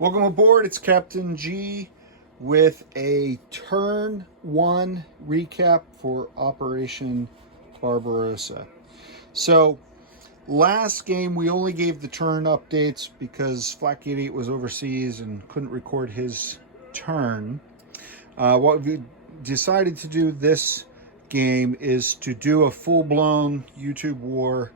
Welcome aboard. It's Captain G with a turn one recap for Operation Barbarossa. So, last game we only gave the turn updates because Flack 88 was overseas and couldn't record his turn. What we decided to do this game is to do a full-blown YouTube war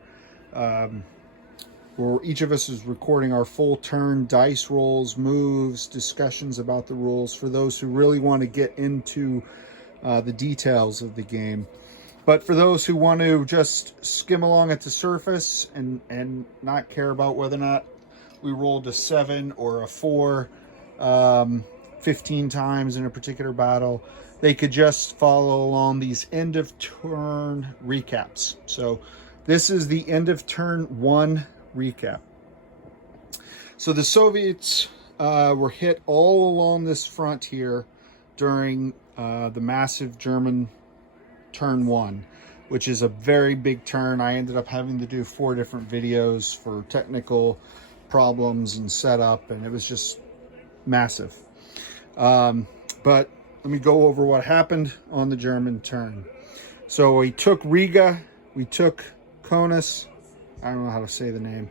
where each of us is recording our full turn, dice rolls, moves, discussions about the rules for those who really want to get into the details of the game. But for those who want to just skim along at the surface and not care about whether or not we rolled a 7 or a 4 15 times in a particular battle, they could just follow along these end of turn recaps. So this is the end of turn 1 recap. So the Soviets were hit all along this front here during the massive German turn 1, which is a very big turn. I ended up having to do 4 different videos for technical problems and setup, and it was just massive. But let me go over what happened on the German turn. So we took Riga, we took Konus, I don't know how to say the name,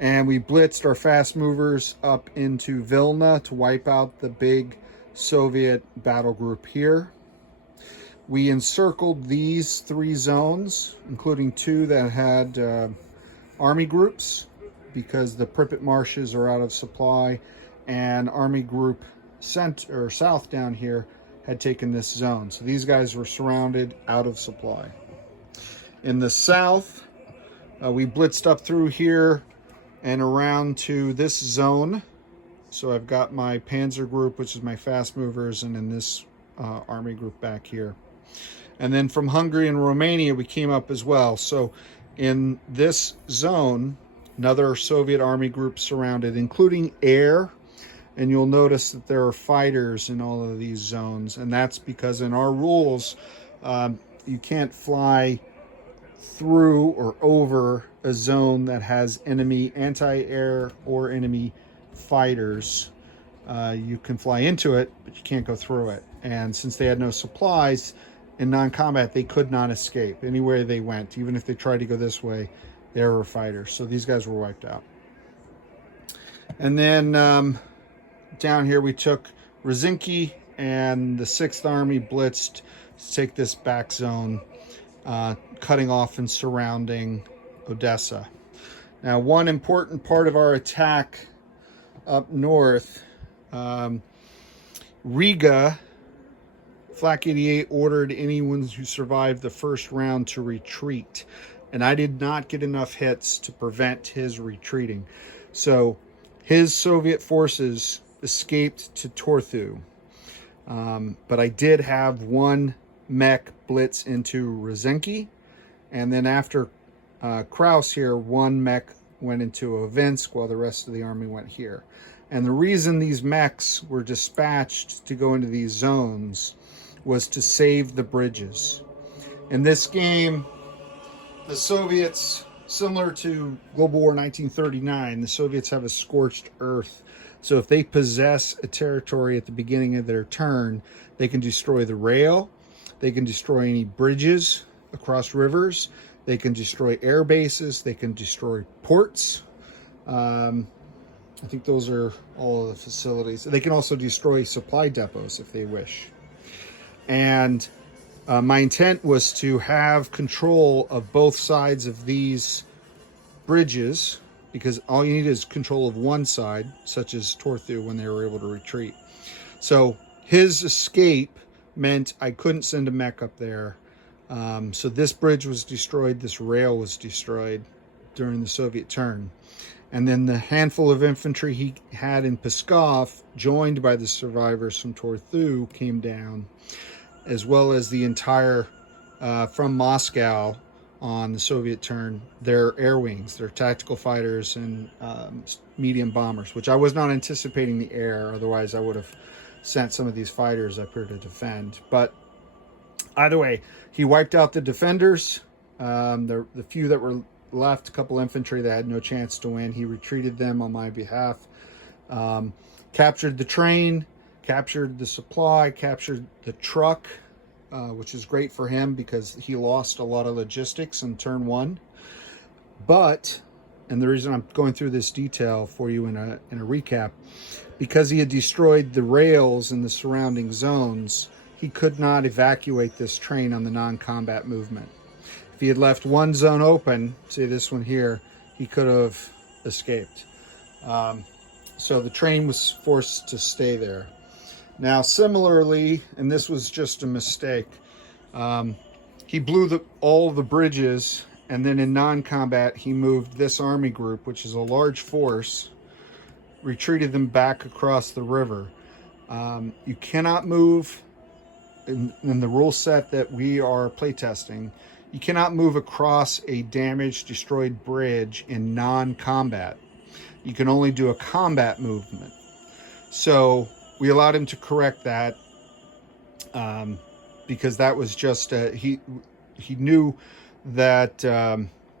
and we blitzed our fast movers up into Vilna to wipe out the big Soviet battle group here. We encircled these 3 zones, including 2 that had army groups, because the Pripyat marshes are out of supply, and army group south down here had taken this zone. So these guys were surrounded, out of supply. In the south, we blitzed up through here and around to this zone. So I've got my Panzer group, which is my fast movers, and then this army group back here. And then from Hungary and Romania, we came up as well. So in this zone, another Soviet army group surrounded, including air. And you'll notice that there are fighters in all of these zones. And that's because in our rules, you can't fly through or over a zone that has enemy anti-air or enemy fighters. You can fly into it, but you can't go through it. And since they had no supplies in non-combat, they could not escape anywhere they went. Even if they tried to go this way, there were fighters. So these guys were wiped out. And then down here we took Rzyński, and the 6th Army blitzed to take this back zone, cutting off and surrounding Odessa. Now, one important part of our attack up north, Riga, Flak 88 ordered anyone who survived the first round to retreat, and I did not get enough hits to prevent his retreating. So his Soviet forces escaped to Tortu, but I did have 1 mech blitz into Rzyński, and then after Kraus here, 1 mech went into Ovinsk while the rest of the army went here. And the reason these mechs were dispatched to go into these zones was to save the bridges. In this game, the Soviets, similar to Global War 1939, the Soviets have a scorched earth. So if they possess a territory at the beginning of their turn, they can destroy the rail, they can destroy any bridges across rivers, they can destroy air bases, they can destroy ports. I think those are all of the facilities. They can also destroy supply depots if they wish. And my intent was to have control of both sides of these bridges, because all you need is control of one side, such as Tortu when they were able to retreat. So his escape meant I couldn't send a mech up there. So this bridge was destroyed, this rail was destroyed during the Soviet turn. And then the handful of infantry he had in Pskov, joined by the survivors from Tortu, came down, as well as the entire, from Moscow on the Soviet turn, their air wings, their tactical fighters and medium bombers, which I was not anticipating the air. Otherwise, I would have sent some of these fighters up here to defend. But either way, he wiped out the defenders. The few that were left, a couple infantry that had no chance to win, he retreated them on my behalf. Captured the train, captured the supply, captured the truck, which is great for him because he lost a lot of logistics in turn 1. But, and the reason I'm going through this detail for you in a recap, because he had destroyed the rails in the surrounding zones, he could not evacuate this train on the non-combat movement. If he had left one zone open, say this one here, he could have escaped. So the train was forced to stay there. Now, similarly, and this was just a mistake, he blew all the bridges, and then in non-combat, he moved this army group, which is a large force, retreated them back across the river. You cannot move, in the rule set that we are playtesting, you cannot move across a damaged, destroyed bridge in non-combat. You can only do a combat movement. So we allowed him to correct that because that was just, he knew that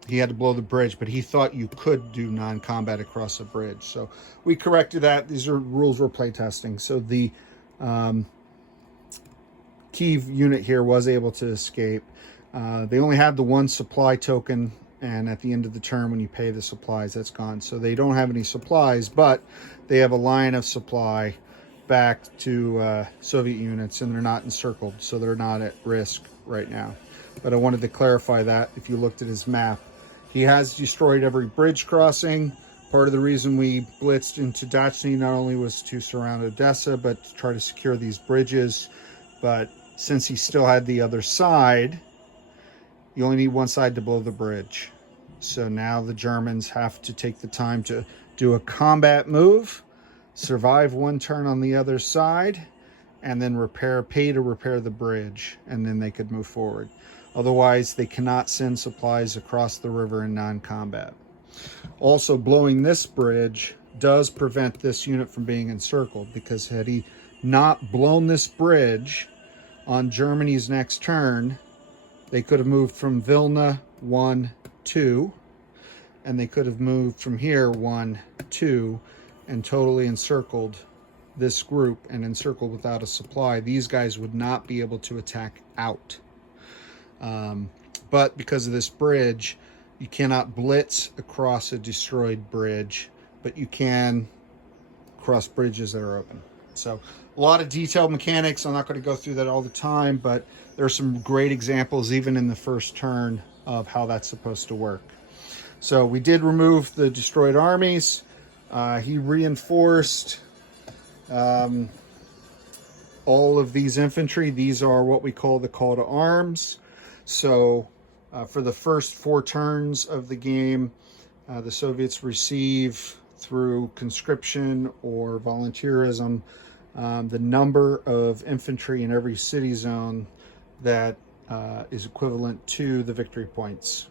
he had to blow the bridge, but he thought you could do non-combat across a bridge. So we corrected that. These are rules we're playtesting. So the key unit here was able to escape. They only had the one supply token, and at the end of the turn when you pay the supplies, that's gone. So they don't have any supplies, but they have a line of supply back to Soviet units, and they're not encircled, so they're not at risk right now. But I wanted to clarify that. If you looked at his map, he has destroyed every bridge crossing. Part of the reason we blitzed into Dachny not only was to surround Odessa, but to try to secure these bridges. But since he still had the other side, you only need one side to blow the bridge. So now the Germans have to take the time to do a combat move, survive one turn on the other side, and then pay to repair the bridge, and then they could move forward. Otherwise, they cannot send supplies across the river in non-combat. Also, blowing this bridge does prevent this unit from being encircled, because had he not blown this bridge on Germany's next turn, they could have moved from Vilna 1, 2, and they could have moved from here 1, 2, and totally encircled this group and encircled without a supply. These guys would not be able to attack out. But because of this bridge, you cannot blitz across a destroyed bridge, but you can cross bridges that are open. So a lot of detailed mechanics. I'm not going to go through that all the time, but there are some great examples even in the first turn of how that's supposed to work. So we did remove the destroyed armies. He reinforced all of these infantry. These are what we call the call to arms. So for the first 4 turns of the game, the Soviets receive through conscription or volunteerism the number of infantry in every city zone that is equivalent to the victory points.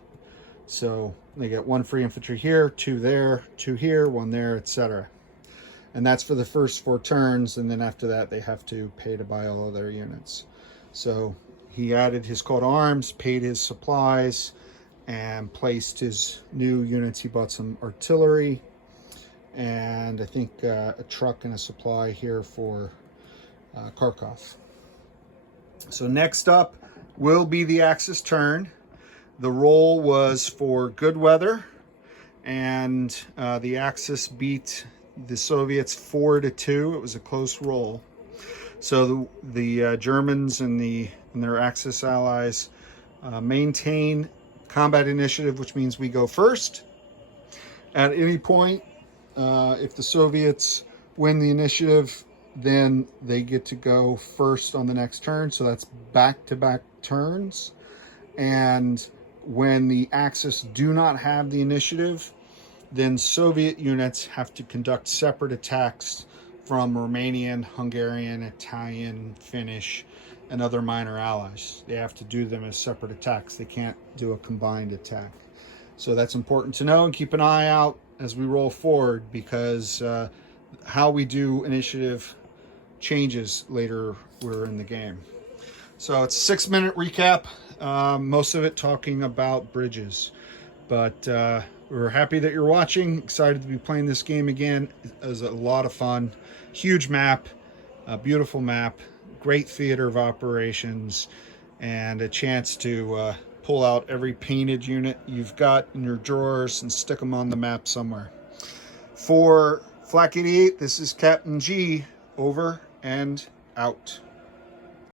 So they get 1 free infantry here, 2 there, 2 here, 1 there, etc. And that's for the first 4 turns, and then after that they have to pay to buy all of their units. So he added his call to arms, paid his supplies, and placed his new units. He bought some artillery and I think a truck and a supply here for Kharkov. So next up will be the Axis turn. The roll was for good weather, and the Axis beat the Soviets 4-2. It was a close roll. So the Germans and their Axis allies maintain combat initiative, which means we go first. At any point, if the Soviets win the initiative, then they get to go first on the next turn. So that's back-to-back turns. And when the Axis do not have the initiative, then Soviet units have to conduct separate attacks from Romanian, Hungarian, Italian, Finnish, and other minor allies. They have to do them as separate attacks. They can't do a combined attack. So that's important to know, and keep an eye out as we roll forward, because how we do initiative changes later we're in the game. So it's a 6-minute recap, most of it talking about bridges. But we're happy that you're watching. Excited to be playing this game again. It was a lot of fun. Huge map, a beautiful map, great theater of operations, and a chance to pull out every painted unit you've got in your drawers and stick them on the map somewhere. For Flak 88, this is Captain G, over and out.